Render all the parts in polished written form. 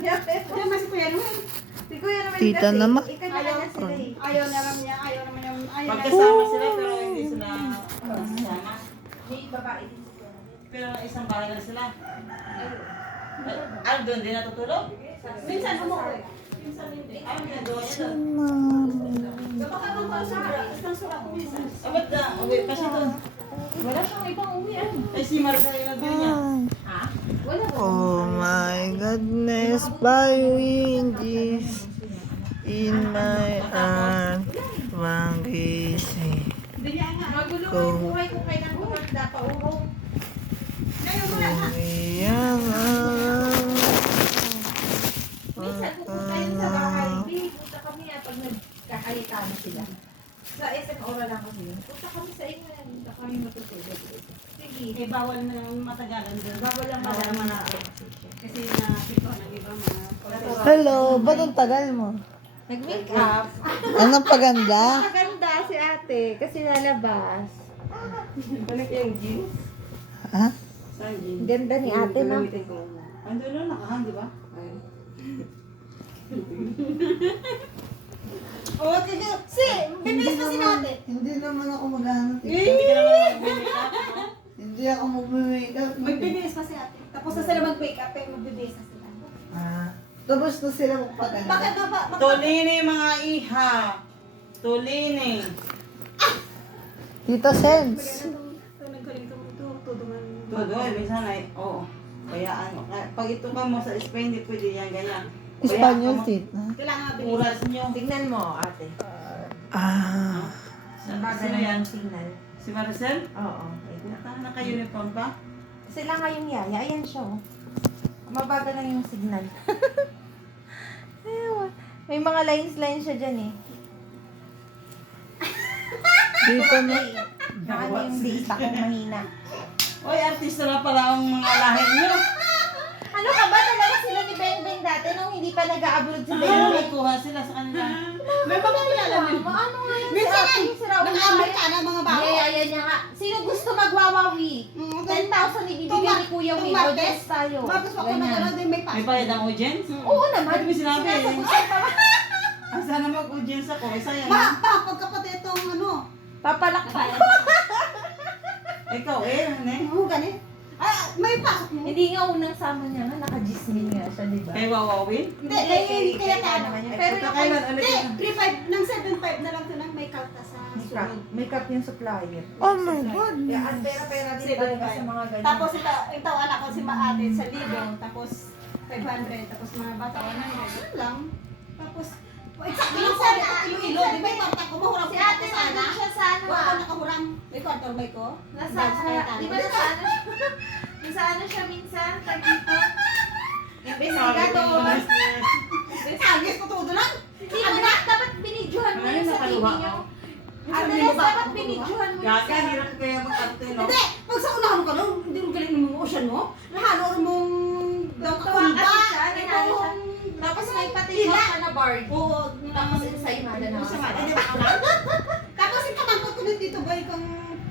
Diyan mas kuya naman. Si Kuya naman Tita kasi, naman. ikanya sila eh. Ayaw naman niya, ayaw naman yung Magkasama sila pero hindi sila magsasama. May babae din si Kuya. Pero isang bahay lang sila. Ano doon din natutulog? minsan umuwi. Ano ginagawa niya doon? Baka naman pa sa sura ko minsan. Ba't na? Uwi pa siya doon. Wala siyang ibang uwian. Ay si Marcel yung nabili niya. Ha? Wala ba? Oh my goodness, buying this in my heart, magising. Hindi niya nga. Magulo nga yung buhay ko kay nang maganda pa urong. Ngayon mo na. Minsan pupunta yun sa bahay. Punta kami pag nagkakalita na sila. Sa SM Ora lang kasi yun. Punta kami sa inyo. Punta kami matutulog. Sige. Eh, bawal na yung matagalan doon. Bawal lang Bawal malaman na natin. kasi nakita ng iba mga Hello, ba't ang tagal mo? Nag-make up. Anong paganda? Maganda si ate kasi lalabas. Balik yung jeans. Ha? Saan jeans? Ganda ni ate na. Ando na, nakahang, di ba? Oh, tigil. Si, bibilis pa si natin. Hindi naman ako maghanap. Hindi ka naman mag-make up. Hindi ako mag-makeup. Magbibilis pa si ate. Tapos na sila mag-wake up eh, magbibilis na sila. Tapos na sila magpaganda. Bakit ba? Tulini mga iha. Tulini. Tito Sense. Todo, minsan ay, oo. Bayaan mo. Pag ito ka mo sa Spain, hindi pwede yan, ganyan. Espanyol tit. Kailangan mabilis. Oras nyo. Tignan mo ate. Sino Bagal yan? ng signal. Si Maricel? Oo. Naka-uniform pa? Sila nga yung yaya. Ayan siya oh. Mabagal lang yung signal. Ayun. May mga lines siya dyan eh. Dito na. Ano yung data kong mahina. Oy, artista na pala ang mga lahi nyo. Ano ka ba talaga sila ni Beng Beng dati nung hindi pa nag-a-abroad si Beng Pero Beng? nagkuha sila sa kanila. May mga kilala mo. Ano nga yun? Minsan nga, si Raul? nang-Amerikana mga bago. Yaya niya nga. Sino gusto magwawawi? 10,000 ibibigay ni Kuya Will. O, yes tayo. Marcos ako na Ganyan. gano'n din may May pasok. bayad ang audience? Oo naman. Ba't mo sinabi? Sinasagot pa ba? Ang sana mag-audience ako. Isa yan. Pagkapatid itong ano. Papalakpak. Ikaw eh, ano eh? Oo, ganit. May pasok mo. Hindi nga unang sama niya nga. Naka-gismin nga siya, di ba? Kay Wawawin? Hindi, kaya tayo. naman yun. Pero Pero kailan ulit Hindi, yun? 3.5 ng 7.5 na lang ito nang may kalta sa sunod. Makeup yung supplier. Oh my God. Kaya ang pera-pera din talaga sa mga ganyan. Tapos ito anak ko si Maate sa libo, tapos 500, tapos mga bata 100, yun lang. Tapos, exact lang sa ilo-ilo, di ba yung kwarta ko, mahurang Si ko ate sana. nandun siya sa ano Wala ko nakahurang, may kwarta ba ko? Nasa, di ba nasa ano siya? Nasa ano siya minsan? Tagito. Investigador. Agis ko todo lang. Hindi mo na, dapat binidyohan mo yun sa TV niyo. Andres, dapat binidyohan mo yun Gaga, sa... hirap kaya mag-arte, no? Hindi, pag sa unahan ka lang, hindi mo galing ng mga ocean mo. Nahalo mong daw Tuwa kakulba. kasi siya, nanalo siya. Tapos may patingin ka na bar. Oo, Tapos sa imada na sa mata, di ba ka lang? Tapos yung kamangkot ko dito boy kung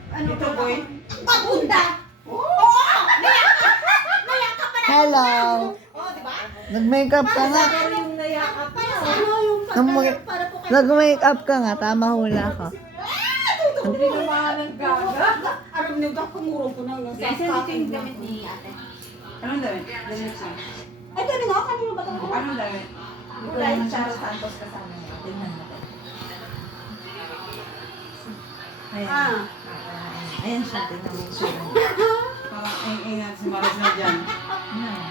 ano Tito Boy? Pabunda! Oo! Mayaka pa na! Hello. Oo, di ba? Nag-makeup ka nga. Pero yung nayakap Para niya. sa ano yung para po kayo. Nag-makeup ka nga. Tama hula ka. Hindi na mahal ng gaga. Aram niyo ka, kumurong ko na. ni ate. Anong damit? Damit siya. Ay, gano'n nga, kanino ba ito? Anong damit? Wala yung Charo Santos kasama niya. Tingnan mo. Ayan. Ayan siya, tingnan mo yung sura niya. Parang ingat si Maricel dyan. Ayan.